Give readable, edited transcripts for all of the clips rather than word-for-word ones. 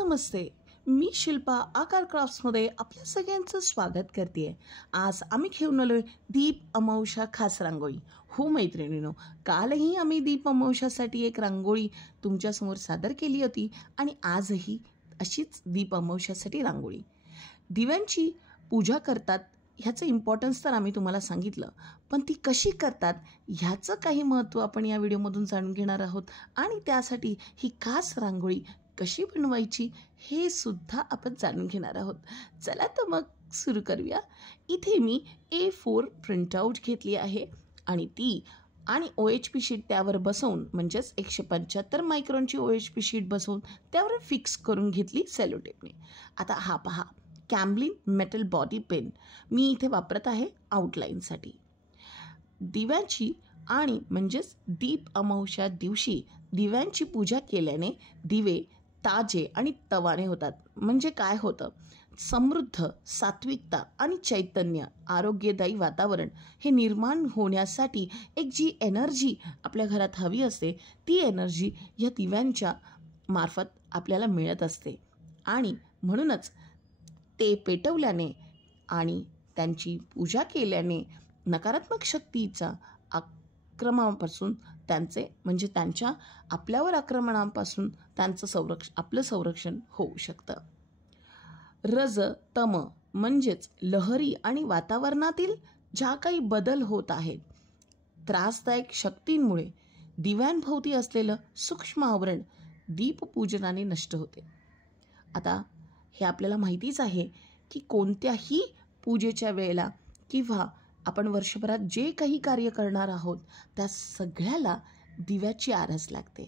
नमस्ते, मी शिल्पा आकार क्राफ्ट्समध्ये आपल्या सगळ्यांचं स्वागत करते आहे. आज आम्ही घेऊन आलो आहे दीप अमावस्या खास रांगोळी. हो मैत्रिणींनो, कालही आम्ही दीप अमावस्यासाठी एक रांगोळी तुमच्यासमोर सादर केली होती आणि आजही अशीच दीप अमावस्यासाठी रांगोळी. दिव्यांची पूजा करतात ह्याचं इम्पॉर्टन्स तर आम्ही तुम्हाला सांगितलं, पण ती कशी करतात ह्याचं काही महत्त्व आपण या व्हिडिओमधून जाणून घेणार आहोत आणि त्यासाठी ही खास रांगोळी कशी बनवायची हे सुद्धा आपण जाणून घेणार आहोत. चला तर मग सुरू करूया. इथे मी A4 प्रिंटआउट घेतली आहे आणि ती आणि OHP शीट त्यावर बसवून, म्हणजेच 175 मायक्रॉनची OHP शीट बसवून त्यावर फिक्स करून घेतली सेलोटेपने. आता हा पहा, कॅम्लिन मेटल बॉडी पेन मी इथे वापरत आहे आउटलाईनसाठी. दिव्यांची आणि म्हणजेच दीप अमावस्या दिवशी दिव्यांची पूजा केल्याने दिवे ताजे आणि तवाने होतात. म्हणजे काय होतं, समृद्ध, सात्विकता आणि चैतन्य, आरोग्यदायी वातावरण हे निर्माण होण्यासाठी एक जी एनर्जी आपल्या घरात हवी असते ती एनर्जी या दिव्यांच्या मार्फत आपल्याला मिळत असते. आणि म्हणूनच ते पेटवल्याने आणि त्यांची पूजा केल्याने नकारात्मक शक्तीचा आक्रमणापासून त्यांच्या आपल्यावर आक्रमणापासून आपलं संरक्षण होऊ शकतं. रज तम म्हणजेच लहरी आणि वातावरणातील ज्या काही बदल होत आहेत, त्रासदायक शक्तींमुळे दिव्यांभोवती असलेलं सूक्ष्म आवरण दीपपूजनाने नष्ट होते. आता हे आपल्याला माहितीच आहे की कोणत्याही पूजेच्या वेळेला किंवा आपण वर्षभरात जे काही कार्य करणार आहोत त्या सगळ्याला दिव्याची आरस लागते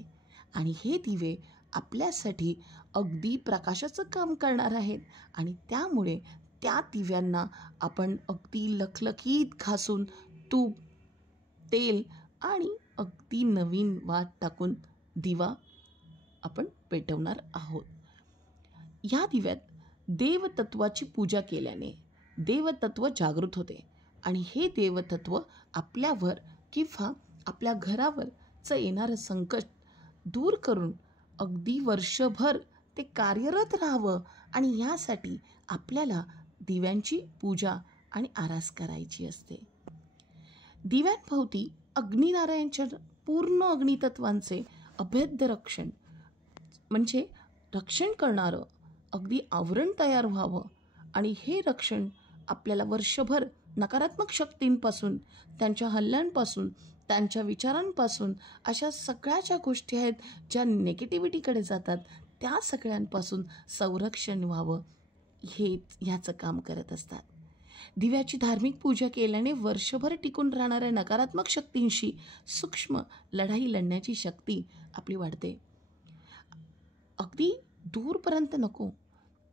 आणि हे दिवे आपल्यासाठी अगदी प्रकाशाचं काम करणार आहेत आणि त्यामुळे त्या दिव्यांना आपण अगदी लखलखीत घासून तूप, तेल आणि अगदी नवीन वात टाकून दिवा आपण पेटवणार आहोत. या दिव्यात देवतत्वाची पूजा केल्याने देवतत्व जागृत होते आणि हे देवतत्व आपल्यावर किंवा आपल्या घरावरचं येणारं संकट दूर करून अगदी वर्षभर ते कार्यरत राहावं आणि यासाठी आपल्याला दिव्यांची पूजा आणि आरास करायची असते. दिव्यांभोवती अग्निनारायणच्या पूर्ण अग्नितत्वांचे अभेद्य रक्षण, म्हणजे रक्षण करणारं अगदी आवरण तयार व्हावं आणि हे रक्षण आपल्याला वर्षभर नकारात्मक शक्तींपासून, त्यांच्या हल्ल्यांपासून, त्यांच्या विचारांपासून, अशा सगळ्या ज्या गोष्टी आहेत ज्या निगेटिव्हिटीकडे जातात त्या सगळ्यांपासून संरक्षण व्हावं ह्याचं काम करत असतात. दिव्याची धार्मिक पूजा केल्याने वर्षभर टिकून राहणाऱ्या नकारात्मक शक्तींशी सूक्ष्म लढाई लढण्याची शक्ती आपली वाढते. अगदी दूरपर्यंत नको,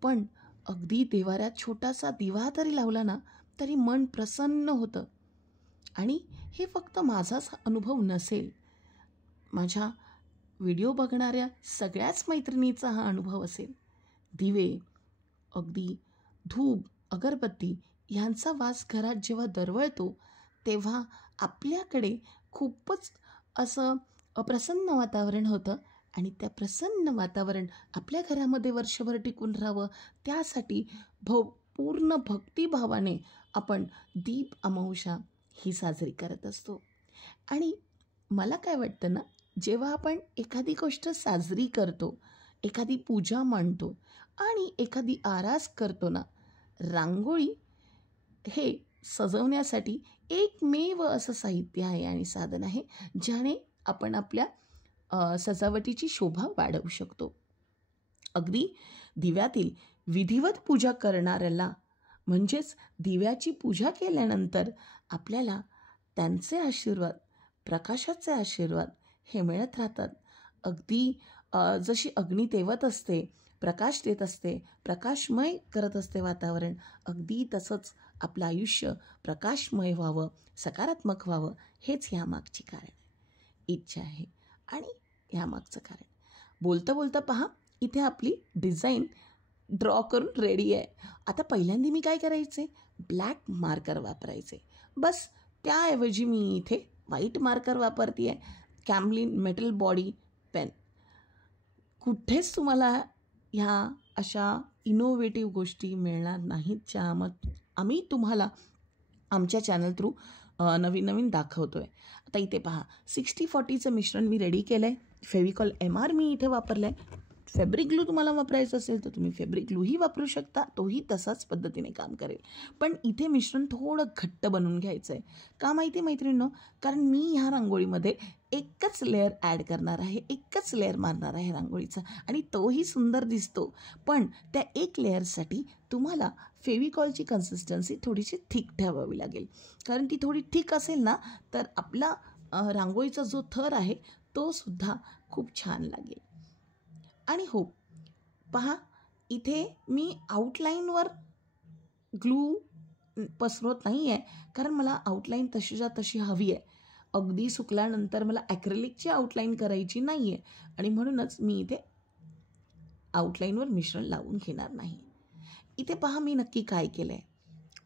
पण अगदी देवाऱ्यात छोटासा दिवा तरी लावला ना तरी मन प्रसन्न होतं. आणि हे फक्त माझाच अनुभव नसेल, माझ्या व्हिडिओ बघणाऱ्या सगळ्याच मैत्रिणीचा हा अनुभव असेल. दिवे, अगदी धूप, अगरबत्ती ह्यांचा वास घरात जेव्हा दरवळतो तेव्हा आपल्याकडे खूपच असं अप्रसन्न वातावरण होतं आणि त्या प्रसन्न वातावरण आपल्या घरामध्ये वर्षभर टिकून राहावं त्यासाठी पूर्ण भक्तिभावाने आपण दीप अमावस्या ही साजरी करत असतो. आणि मला काय वाटतं ना, जेव्हा आपण एखादी गोष्ट साजरी करतो, एखादी पूजा मांडतो आणि एखादी आरास करतो ना, रांगोळी हे सजवण्यासाठी एकमेव असं साहित्य आहे आणि साधन आहे ज्याने आपण आपल्या सजावटीची शोभा वाढवू शकतो. अगदी दिव्यातील विधिवत पूजा करणाऱ्याला, म्हणजेच दिव्याची पूजा केल्यानंतर आपल्याला त्यांचे आशीर्वाद, प्रकाशाचे आशीर्वाद हे मिळत राहतात. अगदी जशी अग्नी तेवत असते, प्रकाश देत असते, प्रकाशमय करत असते वातावरण, अगदी तसंच आपलं आयुष्य प्रकाशमय व्हावं, सकारात्मक व्हावं हेच ह्यामागची इच्छा आहे आणि ह्यामागचं कारण. बोलता बोलता पहा, इथे आपली डिझाईन ड्रॉ करून रेडी आहे. आता पहिल्यांदा मी काय करायचे, ब्लॅक मार्कर वापरायचे. बस त्याऐवजी मी इथे व्हाईट मार्कर वापरते आहे, कॅम्लिन मेटल बॉडी पेन. कुठेच तुम्हाला ह्या अशा इनोव्हेटिव्ह गोष्टी मिळणार नाहीत, ज्या आम्ही तुम्हाला आमच्या चॅनल थ्रू नवीन नवीन दाखवतो आहे. आता इथे पहा, 60-40चं मिश्रण मी रेडी केलं आहे. फेविकॉल MR मी इथे वापरलं आहे. फॅब्रिक ग्लू तुम्हाला वापरायचं असेल तर तुम्ही फॅब्रिक ग्लूही वापरू शकता, तोही तसाच पद्धतीने काम करेल. पण इथे मिश्रण थोडं घट्ट बनवून घ्यायचं आहे. का माहिती मैत्रिणींनो? कारण मी ह्या रांगोळीमध्ये एकच लेअर ॲड करणार आहे, एकच लेअर मारणार आहे रांगोळीचा, आणि तोही सुंदर दिसतो. पण त्या एक लेअरसाठी तुम्हाला फेविकॉलची कन्सिस्टन्सी थोडीशी थिक ठेवावी लागेल. कारण ती थोडी थिक असेल ना, तर आपला रांगोळीचा जो थर आहे तो सुद्धा खूप छान लागेल. आणि हो, पहा, इथे मी आउटलाईनवर ग्लू पसरवत नाही आहे, कारण मला आउटलाईन तशीच्या तशी हवी आहे. अगदी सुकल्यानंतर मला ॲक्रेलिकची आउटलाईन करायची नाही आहे, आणि म्हणूनच मी इथे आउटलाईनवर मिश्रण लावून घेणार नाही. इथे पहा मी नक्की काय केलं आहे.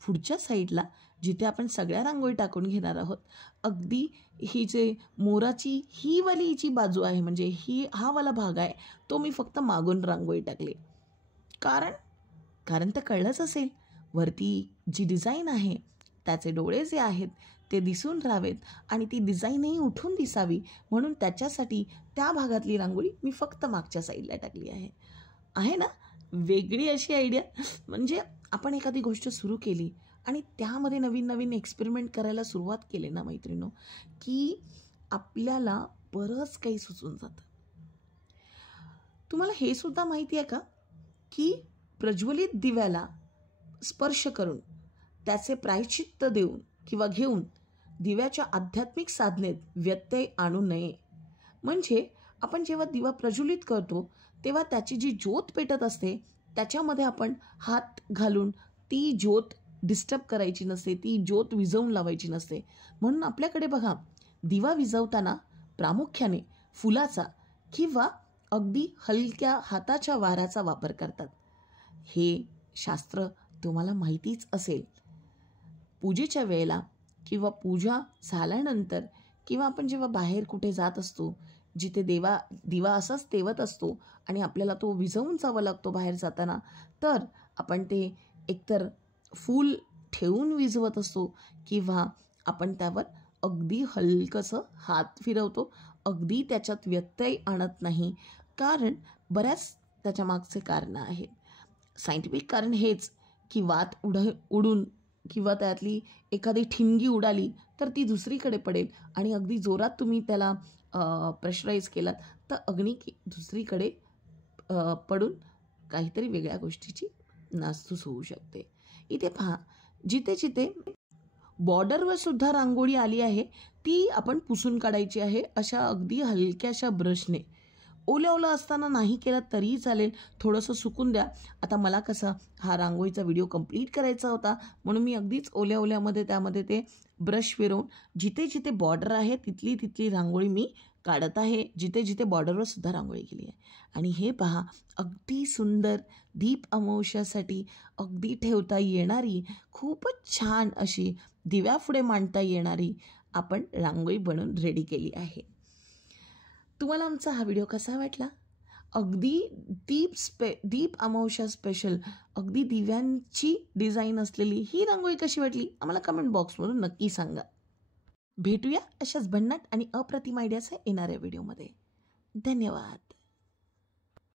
पुढच्या साईडला जिथे आपण सगळ्या रांगोळी टाकून घेणार आहोत, अगदी ही जे मोराची ही वाली जी बाजू आहे, म्हणजे हा वाला भाग आहे, तो मी फक्त मागून रांगोळी टाकली. कारण तर कळलंच असेल, वरती जी डिझाईन आहे त्याचे डोळे जे आहेत ते दिसून राहावेत आणि ती डिझाईनही उठून दिसावी, म्हणून त्याच्यासाठी त्या भागातली रांगोळी मी फक्त मागच्या साईडला टाकली आहे ना. वेगळी अशी आयडिया. म्हणजे आपण एखादी गोष्ट सुरू केली आणि त्यामध्ये नवीन नवीन एक्सपेरिमेंट करायला सुरुवात केली ना मैत्रिणींनो, की आपल्याला बरंच काही सुचून जातं. तुम्हाला हे सुद्धा माहिती आहे का, की प्रज्वलित दिव्याला स्पर्श करून त्याचे प्रायश्चित्त देऊन किंवा घेऊन दिव्याच्या आध्यात्मिक साधनेत व्यत्यय आणू नये. म्हणजे आपण जेव्हा दिवा प्रज्वलित करतो तेव्हा त्याची जी ज्योत पेटत असते त्याच्यामध्ये आपण हात घालून ती ज्योत डिस्टर्ब करायची नसते, ती ज्योत विझवून लावायची नसते. म्हणून आपल्याकडे बघा, दिवा विझवताना प्रामुख्याने फुलाचा किंवा अगदी हलक्या हाताच्या वाऱ्याचा वापर करतात. हे शास्त्र तुम्हाला माहितीच असेल. पूजेच्या वेळेला किंवा पूजा झाल्यानंतर किंवा आपण जेव्हा बाहेर कुठे जात असतो, जिथे दिवा असाच तेवत असतो आणि आपल्याला तो विझवून जावं लागतो बाहेर जाताना, तर आपण ते एकतर फूल ठेवून विझवत असतो किंवा आपण त्यावर अगदी हलकंसं हात फिरवतो. अगदी त्याच्यात व्यत्यय आणत नाही, कारण बऱ्याच त्याच्या मागचे कारणं आहेत. सायंटिफिक कारण हेच की वात उडून किंवा त्यातली एखादी ठिणगी उडाली तर ती दुसरीकडे पडेल, आणि अगदी जोरात तुम्ही त्याला प्रेशराईज केलात तर अग्नी दुसरीकडे पडून काहीतरी वेगळ्या गोष्टीची नासधूस होऊ शकते. इथे पहा, जिथे जिथे बॉर्डरवर सुद्धा रांगोळी आली आहे ती आपण पुसून काढायची आहे, अशा अगदी हलक्याशा ब्रशने. ओलं असताना नाही केलं तरीही चालेल, थोडंसं सुकून द्या. आता मला कसं हा रांगोळीचा व्हिडिओ कंप्लीट करायचा होता, म्हणून मी अगदीच ओल्यामध्ये त्यामध्ये ते ब्रश फिरवून जिथे जिथे बॉर्डर आहे तिथली रांगोळी मी काढत आहे. जिथे जिथे बॉर्डरवर सुद्धा रांगोळी केली आहे. आणि हे पहा, अगदी सुंदर दीप अमावस्यासाठी अगदी ठेवता येणारी, खूपच छान अशी दिव्यापुढे मांडता येणारी आपण रांगोळी बनवून रेडी केली आहे. तुम्हाला आमचा हा व्हिडिओ कसा वाटला? अगदी दीप अमावस्या स्पेशल अगदी दिव्यांची डिझाईन असलेली ही रांगोळी कशी वाटली आम्हाला कमेंट बॉक्समधून नक्की सांगा. भेटूया अशाच भन्नाट आणि अप्रतिम आयडियाचा येणाऱ्या व्हिडिओमध्ये. धन्यवाद.